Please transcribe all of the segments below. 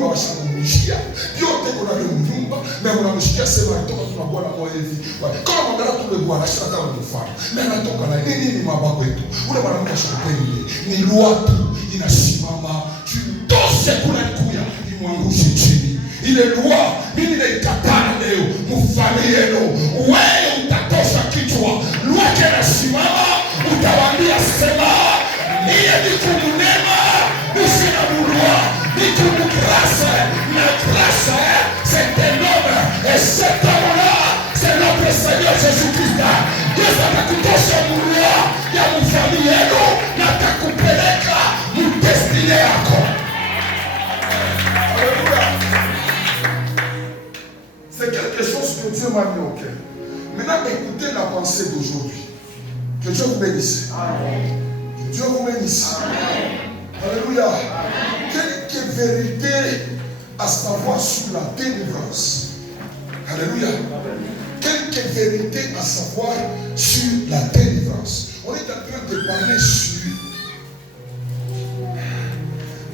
nyumba washamumushia yote kuna leo nyumba na unamshikia sema kutoka kwa bwana kwa hivi kama magara tu bwana shaka kama mfano na natoka na nini mabako yetu ule mwanamke ashapende ni luatu inasimama tutose kuna nikuya imwangushe chini ile lua mimi naikataa leo mfano yenu wewe utatosha kichwa lua tena simama utawaambia sema niye ni kumunema usina mulua ni kumukrasa na krasa c'est un homme et cet homme-là c'est notre Seigneur Jésus-Christ. Yesu atakutosha mulua ya mfano yenu na atakupeleka mdestiny yako. C'est quelque chose que Dieu m'a mis au cœur. Maintenant, écoutez la pensée d'aujourd'hui. Que Dieu vous bénisse. Amen. Que Dieu vous bénisse. Amen. Alléluia. Quelques vérités à savoir sur la délivrance. Alléluia. Quelques vérités à savoir sur la délivrance. On est en train de parler sur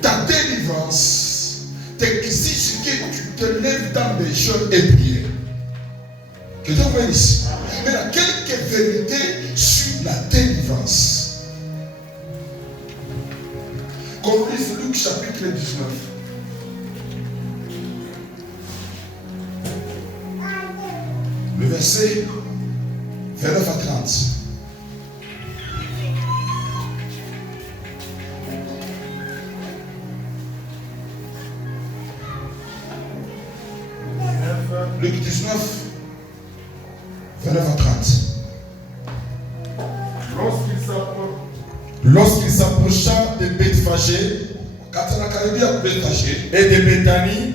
ta délivrance. T'exige que tu te lèves dans des jeûnes et prières. Que Dieu vous bénisse. Maintenant, quelques vérités sur la délivrance. Qu'on lise Luc chapitre 19. Le verset 29 à 30. Luc 19, 29 à 30. Lorsqu'il s'approcha de Bethphagée et de Béthanie,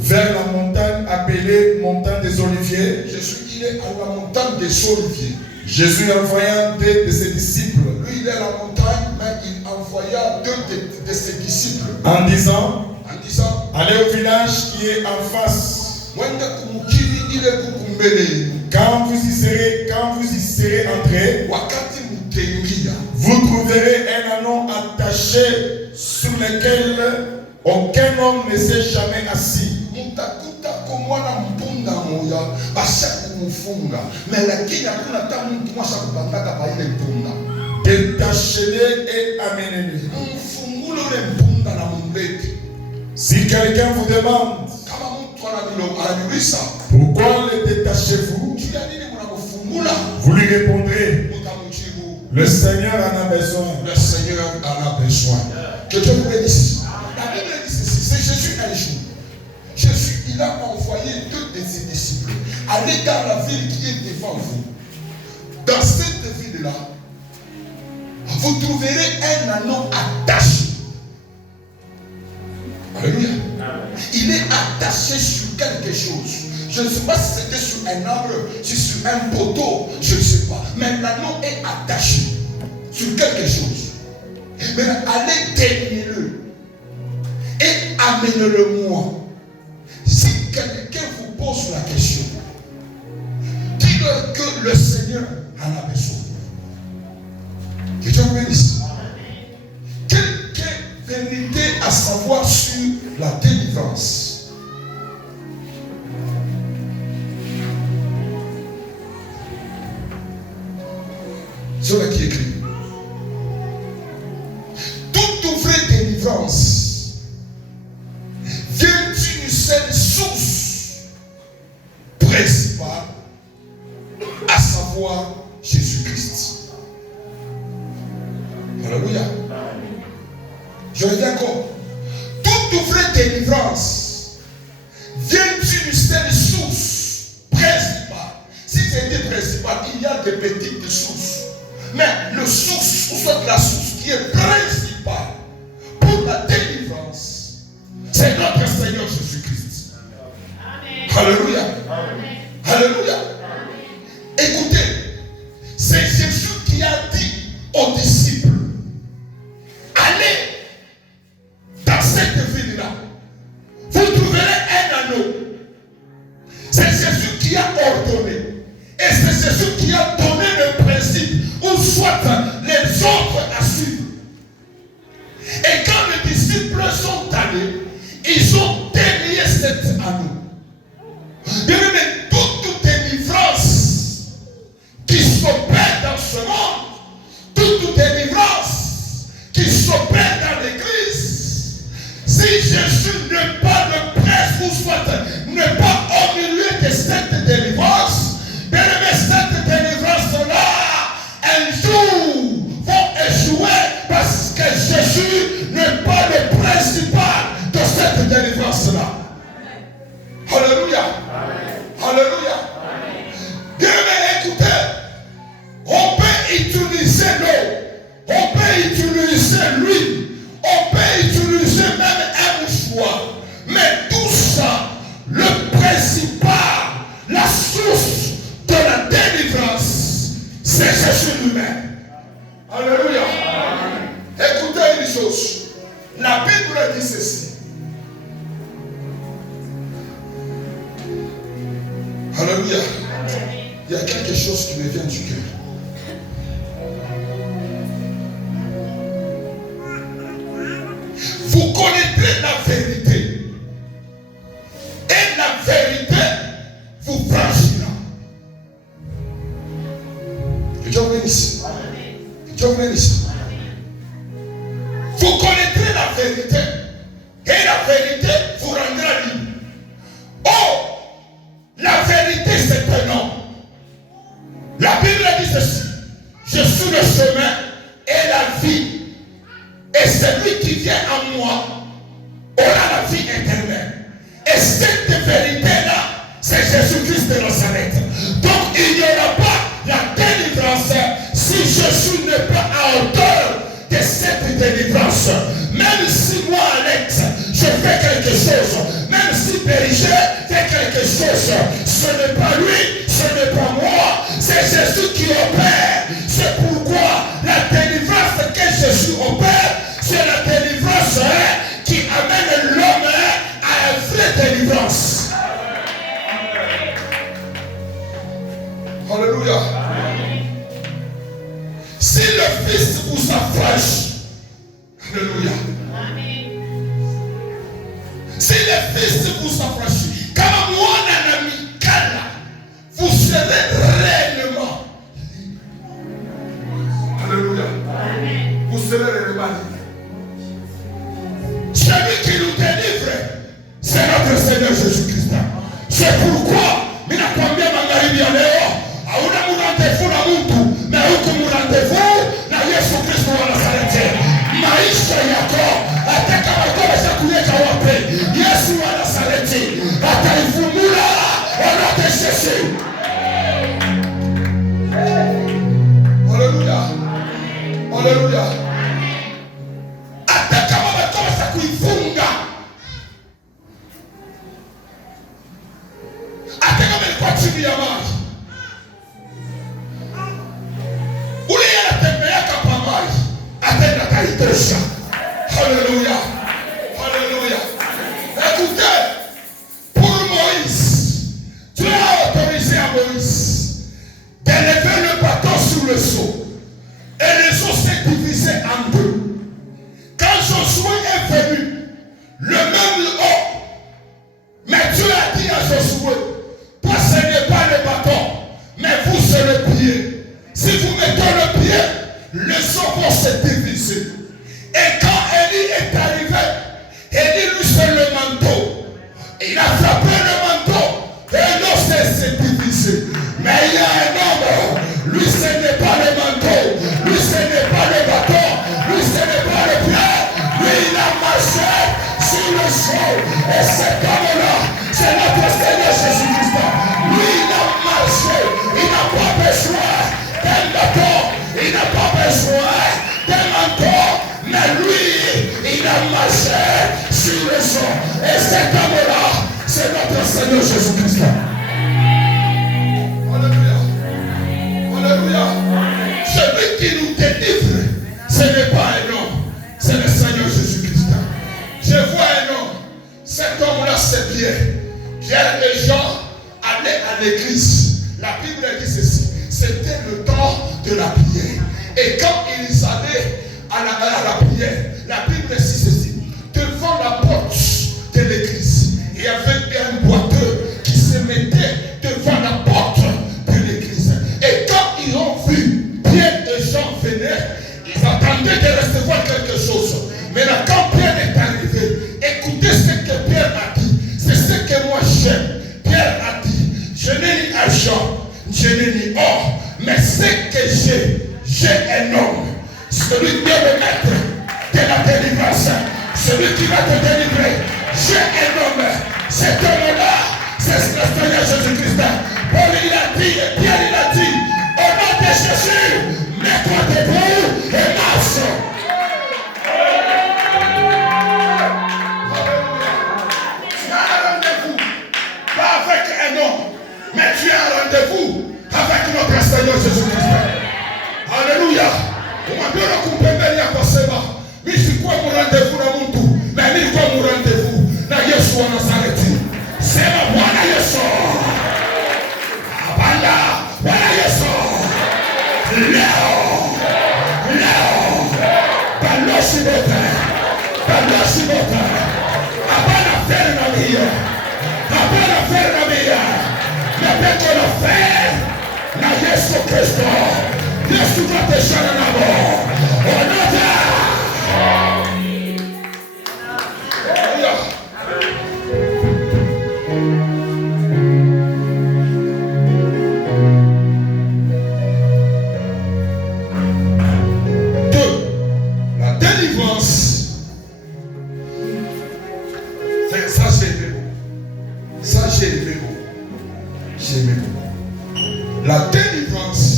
vers la montagne appelée montagne des Oliviers, Jésus est à la montagne des Oliviers. Jésus envoya deux de ses disciples. Lui, il est à la montagne, mais il envoya deux de ses disciples. En disant, allez au village qui est en face. Quand vous y serez entrés, vous trouverez un anneau attaché sur lequel aucun homme ne s'est jamais assis. Détachez-le et amenez-le. Si quelqu'un vous demande pourquoi le détachez-vous, vous lui répondrez, le Seigneur en a besoin. Le Seigneur en a besoin. Que Dieu vous bénisse. La Bible dit ceci, c'est Jésus un jour. Jésus, il a envoyé deux de ses disciples. Allez dans la ville qui est devant vous. Dans cette ville-là, vous trouverez un anneau attaché. Alléluia. Il est attaché sur quelque chose. Je ne sais pas si c'était sur un arbre, si sur un poteau, je ne sais pas. Mais l'anneau est attaché sur quelque chose. Mais allez déliez-le et amenez-le-moi. Si quelqu'un vous pose la question, dites-leur que le Seigneur en a besoin. Que Dieu vous bénisse. Quelques vérités à savoir sur la délivrance. Cela qui écrit. Toute vraie délivrance vient d'une seule source principale, à savoir Jésus-Christ. Alléluia. Je le dis encore. Toute vraie délivrance vient d'une seule source principale. Si c'était principal, il y a des petites sources. Mais le source, ou soit la source qui est principale pour la délivrance, c'est notre Seigneur Jésus-Christ. Alléluia. Alléluia. Écoutez, c'est Jésus qui a dit aux disciples, allez dans cette ville-là, vous trouverez un anneau. C'est Jésus qui a ordonné. Et c'est Jésus qui a donné le principe, ou soit les autres à suivre. Et quand les disciples sont allés, ils Jésus n'est pas le prince ou soit n'est pas au milieu de cette délivrance, bien aimé, cette délivrance-là, un jour, vont échouer parce que Jésus n'est pas le principal de cette délivrance-là. Alléluia. Alléluia. Bien aimé, écoutez, on peut utiliser l'eau, on peut utiliser l'huile, on peut utiliser même un mouchoir, mais tout ça, le principal, la source de la délivrance, c'est Jésus lui-même. Alléluia. Écoutez une chose, la Bible dit ceci. Alléluia. Il y a quelque chose qui me vient du cœur. Vous connaîtrez la vérité. Et la vérité vous franchira. Que Dieu vous bénisse. Que Dieu vous bénisse. Vous connaîtrez la vérité. Et la vérité vous rendra libre. Oh! La vérité, c'est un nom. La Bible dit ceci. Je suis le chemin et la vie. Et celui qui vient à moi aura la vie éternelle. Et cette vérité-là, c'est Jésus-Christ de Nazareth. Donc il n'y aura pas la délivrance si Jésus n'est pas à hauteur de cette délivrance. Même si moi, Alex, je fais quelque chose, même si Berger fait quelque chose, ce n'est pas lui, ce n'est pas moi, c'est Jésus qui opère. C'est pourquoi la délivrance que Jésus opère, c'est la délivrance qui amène l'homme à une vraie délivrance. Alléluia. Si le Fils vous affranchit, alléluia. Si le Fils vous affranchit, comme moi un amical, vous serez réellement libre. Alléluia. Vous serez réellement libre. Celui qui nous délivre, c'est notre Seigneur Jésus-Christ. C'est pourquoi, il a combien de gens hauna murandevu na mtu na huku murandevu na Yesu Kristo wa Nazareti. Maisha yako hata kama unaweza kuleta wapi, Yesu wa Nazareti ataifungua wanatesesi. Haleluya. Haleluya. Hata kama unaweza kuifunga, hata kama ilikuwa chini ya maji, atenda kaitosha. Alléluia. Alléluia. Écoutez, pour Moïse, Dieu a autorisé à Moïse d'élever le bateau sur le seau. Et les eaux s'est divisé en deux. Quand Josué est venu, le même eau, mais Dieu a dit à Josué, toi ce n'est pas le bateau, mais vous c'est le pied. Si vous mettez le pied, les eaux vont se diviser. Et quand Élie est arrivé, Élie lui c'est le manteau. Il a frappé le manteau et l'eau s'est divisée. Mais il y a un homme, lui ce n'est pas le manteau, lui ce n'est pas le bateau, lui ce n'est pas le pied, lui il a marché sur le sol. Et cet homme-là, c'est notre Seigneur Jésus-Christ. Lui il a marché, il n'a pas besoin d'un bateau, il n'a pas besoin d'un manteau, mais lui, il a marché sur le sol. Et cet homme-là, c'est notre Seigneur Jésus-Christ. Alléluia. Alléluia. Celui qui nous délivre, ce n'est pas un homme, c'est le Seigneur Jésus-Christ. Je vois un homme, cet homme-là c'est Pierre. Pierre et Jean allaient à l'église. La Bible dit ceci, c'était le temps de la prière. Et quand ils allaient à la prière, la Bible dit ceci, devant la porte de l'église, il y avait un boiteux qui se mettait devant la porte de l'église. Et quand ils ont vu Pierre et Jean venir, ils attendaient de recevoir quelque chose. Mais là, quand Pierre est arrivé, écoutez celui qui va te délivrer. J'ai un homme. Cet homme-là, c'est le Seigneur Jésus-Christ. Paul il a dit, et Pierre il a dit, au nom de Jésus, mets-toi debout et marche. Tu as un rendez-vous, pas avec un homme, mais tu as un rendez-vous avec notre Seigneur Jésus-Christ. Alléluia. Unajua kumpembelea kwa sema mimi sikuwa mrandevous na mtu na nilikuwa mrandevous na Yesu wa Nazareti. Sema Bwana Yesu. Bwana Yesu. Leo. Balosi bote. Hapana faire na mia. Na peko na faire na Yesu Kristo. Yesu va te shana na bo. Onota. La délivrance. Ça j'ai aimé. La délivrance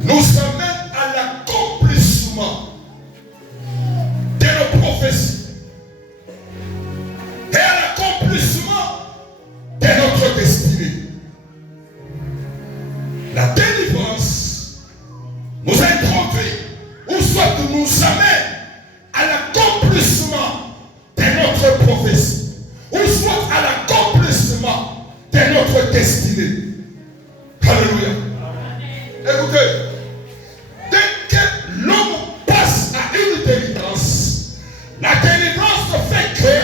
nous amène à l'accomplissement de nos prophéties et à l'accomplissement de notre destinée. La délivrance nous introduit ou soit nous amène à l'accomplissement de notre prophétie ou soit à l'accomplissement de notre destinée. Alléluia. Écoutez, dès que l'homme passe à une délivrance, la délivrance fait que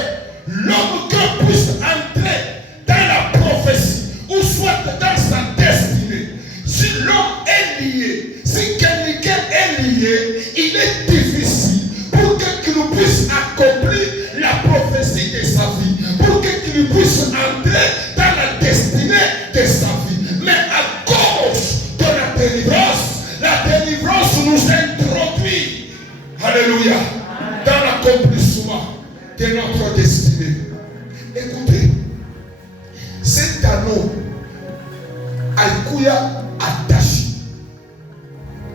l'homme puisse entrer dans la prophétie ou soit dans sa destinée. Si l'homme est lié, si quelqu'un est lié, il est difficile pour qu'il puisse accomplir la prophétie de sa vie, pour qu'il puisse entrer dans la destinée de sa vie. Mais à cause de la délivrance nous introduit, alléluia, dans l'accomplissement de notre destinée. Écoutez, cet anneau Aïkouya attaché.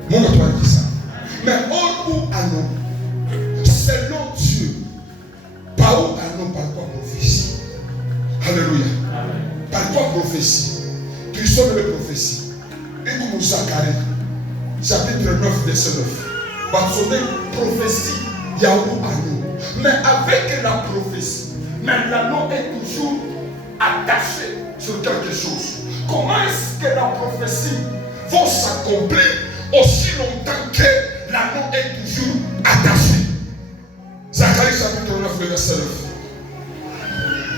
Mon toi dit ça. Mais au anneau, selon Dieu, par où anneau, par quoi prophétie? Alléluia. Par quoi prophétie? Tu sonnes les prophéties. Et comme Zacharie, chapitre 9, verset 9. Par sonner prophétie, il y a un anneau. Mais avec la prophétie, mais l'anneau est toujours attaché sur quelque chose. Comment est-ce que la prophétie va s'accomplir aussi longtemps que l'anneau est toujours attaché? Zacharie chapitre 9, verset 9.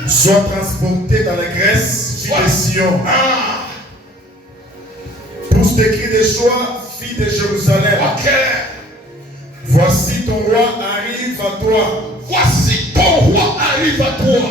Sois transporté dans la Grèce, fille de Sion. Pousse tes cris de joie, fille de Jérusalem. Voici ton roi arrive à toi. Voici ton roi arrive à toi.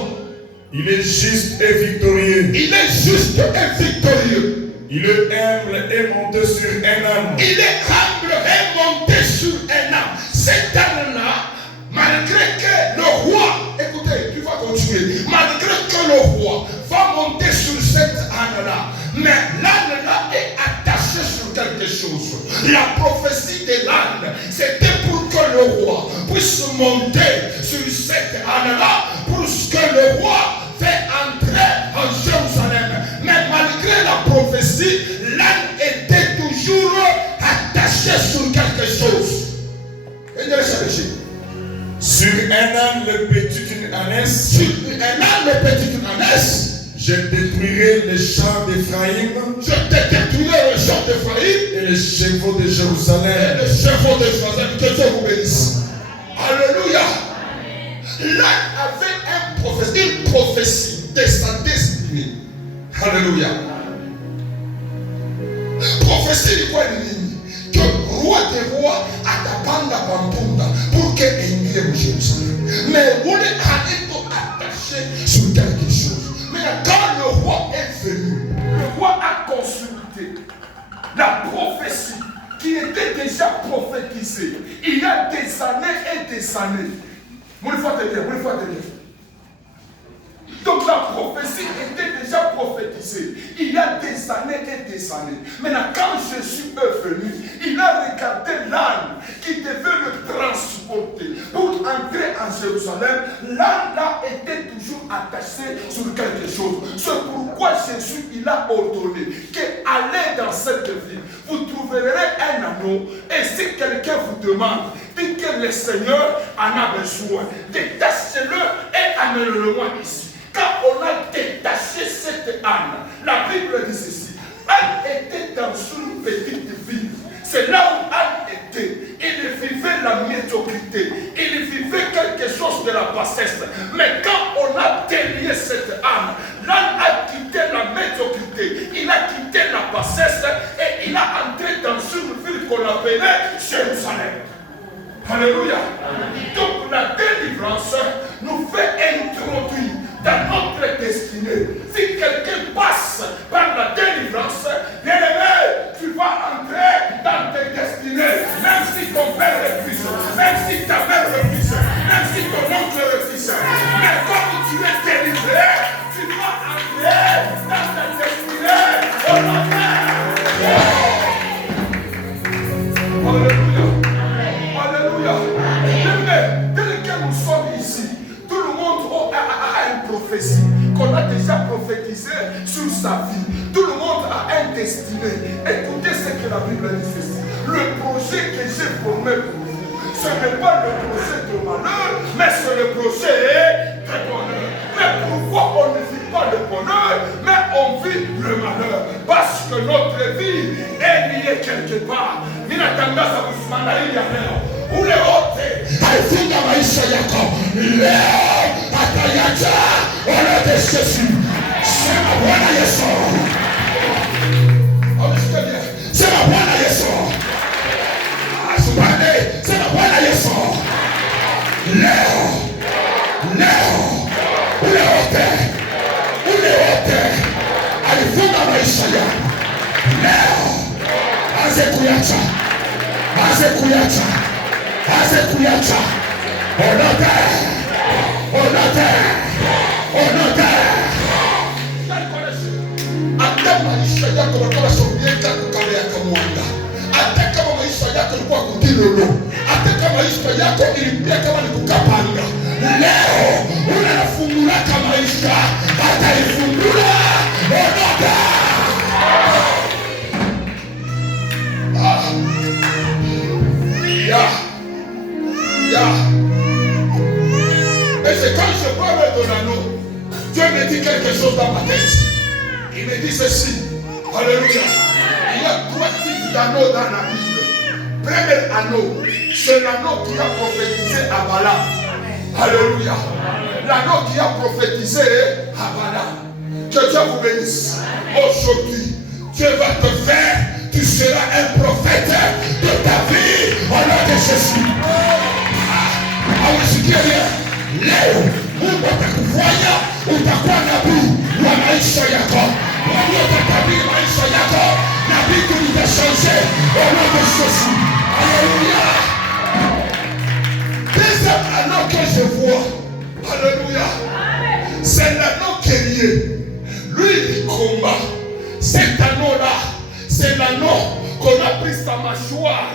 Il est juste et victorieux. Il est juste et victorieux. Il est humble et monté sur un âne. Il est humble et monté sur un âne. Cet âne-là, malgré que le roi, écoutez, tu vas continuer, malgré que le roi va monter sur cet âne-là, mais l'âne-là est attaché sur quelque chose. La prophétie de l'âne, c'était pour que le roi puisse monter sur cet âne-là, pour que le roi fait entrer en Jérusalem. Mais malgré la prophétie, l'âne était toujours attaché sur quelque chose. Et il est cherché. Sur un âne le petit d'une ânesse. Sur un âne le petit d'une ânesse. Je détruirai les champs d'Éphraïm. Je détruirai les champs d'Éphraïm. Et les chevaux de Jérusalem. Et les chevaux de Jérusalem. Que Dieu vous bénisse. Alléluia. L'âne avait une prophétie de sa destinée. Alléluia. Prophétie de quoi il dit? Que roi des rois atapanda pampunda pour que ait Jérusalem. Mais on est attaché sur quelque chose. Mais quand le roi est venu, le roi a consulté la prophétie qui était déjà prophétisé il y a des années et des années. Vous le faites bien, vous le faites bien. Donc la prophétie était déjà prophétisée il y a des années et des années. Maintenant, quand Jésus est venu, il a regardé l'âne qui devait le transporter pour entrer en Jérusalem. L'âne là était toujours attaché sur quelque chose. C'est pourquoi Jésus il a ordonné qu'allez dans cette ville, vous trouverez un anneau, et si quelqu'un vous demande, dites que le Seigneur en a besoin, détachez-le et amenez-le-moi ici. Quand on a détaché cette âne, la Bible dit ceci: Anne était dans une petite ville. C'est là où Anne était. Il vivait la médiocrité. Il vivait quelque chose de la bassesse. Mais quand on a délié cette âne, l'âne a quitté la médiocrité. Il a quitté la bassesse et il a entré dans une ville qu'on appelait Jérusalem. Alléluia. Donc la délivrance nous fait introduire dans notre destinée. Si quelqu'un passe par la délivrance, bien aimé, tu vas entrer dans tes destinées. Même si ton père refuse, même si ta mère refuse, même si ton oncle refuse. Mais comme tu es délivré, tu vas entrer dans ta destinée. Alléluia. Alléluia. Tel que nous sommes ici, tout le monde a une prophétie qu'on a déjà prophétisée sur sa vie. Tout le monde a un destiné. Écoutez ce que la Bible dit ceci. Le projet que j'ai formé pour vous, ce n'est pas le projet de malheur, mais c'est le projet de bonheur. Mais pourquoi on ne vit pas le bonheur, mais on vit le malheur? Parce que notre vie est liée quelque part. Ninatangaza kusimama hili ya leo. Ule wote alifunga maisha yako leo atayacha wala Yesu. Sema Bwana Yesu. Sema Bwana Yesu. Asubane, sema Bwana Yesu. Leo ule wote alifunga maisha yako leo aze kuyacha. Hata maisha yako wakawa somieka kukawea kamwanga. Hata kama maisha yako ilikuwa kutilolo. Hata kama maisha yako ilipia kama ni kukapanga. Leo unafungulaka maisha. Hata ifungula. Ondoka. Et c'est quand je parle de l'anneau, Dieu me dit quelque chose dans ma tête. Il me dit ceci. Alléluia. Il y a 3 types d'anneaux dans la Bible. Premier anneau, c'est l'anneau qui a prophétisé à Balaam. Alléluia. L'anneau qui a prophétisé à Balaam. Que Dieu vous bénisse. Aujourd'hui, Dieu va te faire, tu seras un prophète de ta vie au nom de Jésus. Awasikia leo Mungu atakufanya utakuwa nabii wa maisha yako. Mungu atatabiri maisha yako na vitu vitashanje au nom de Jésus. Alléluia. Deuxième anneau que je vois, alléluia, c'est l'anneau guerrier. Lui il combat. Cet anneau-là, c'est l'anneau qu'on a pris sa mâchoire.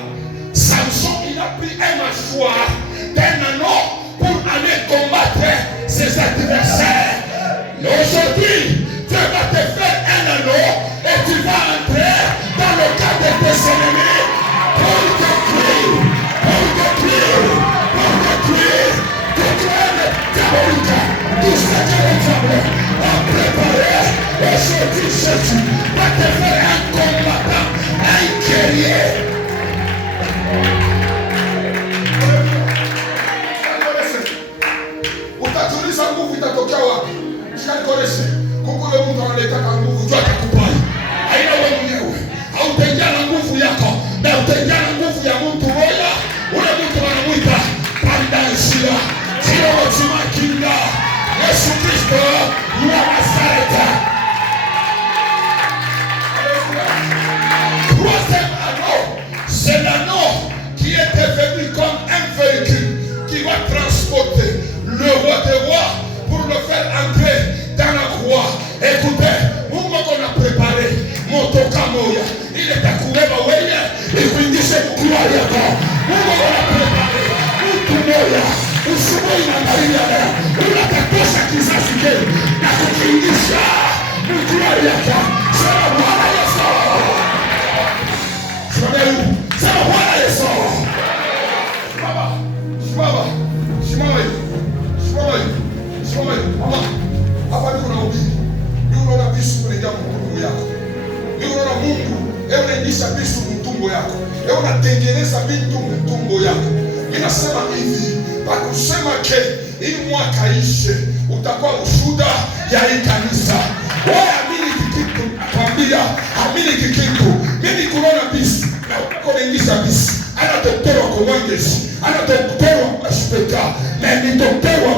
Samson, il a pris un mâchoire d'un anneau pour aller combattre ses adversaires. Et aujourd'hui, Dieu va te faire un anneau et tu vas entrer dans le cadre de tes ennemis pour détruire, tout ce que les diables ont préparé. Aujourd'hui, Jésus va te faire un combattant, un guerrier. Utatuliza nguvu itatokea wapi? Shikakoreshe. Kukule mtu analetaka nguvu, jua atakubali. Haina wewe mwenyewe. Hautaingia na nguvu yako, na utaingia na nguvu ya mtu mmoja. Ule mtu anamuita Pandansia. Sio wachima kinga. Yesu Kristo ni wa Nazareti. devenu comme un véhicule qui va transporter le roi des rois pour le faire entrer dans la croix. Écoutez, Mungu qu'on a préparé motoka moya ile takubeba wewe ikuingishe mkua yako. Mungu qu'on a préparé mtu moya usiwe na Maria unakatosha kizazi kile na kukiingisha mkua yako. Sema Bwana Yesu. Sema Bwana Yesu. Mama, hapa niko naubiri. Ndio unaona bisu kuingia mtumbo yako. Ndio unaona Mungu, unaingisha bisu mtumbo yako. Unatengeneza vitu mtumbo yako. Ninasema hivi, bakusema ke hii mwaka ishe, utakuwa ushuhuda ya hii kanisa. Wewe amini kitu, nakwambia, amini kitu. Mimi kuona bisu, na unaingisha bisu. Ana daktari wa Komangesi, ana daktari wa Ashpeka, na ni daktari wa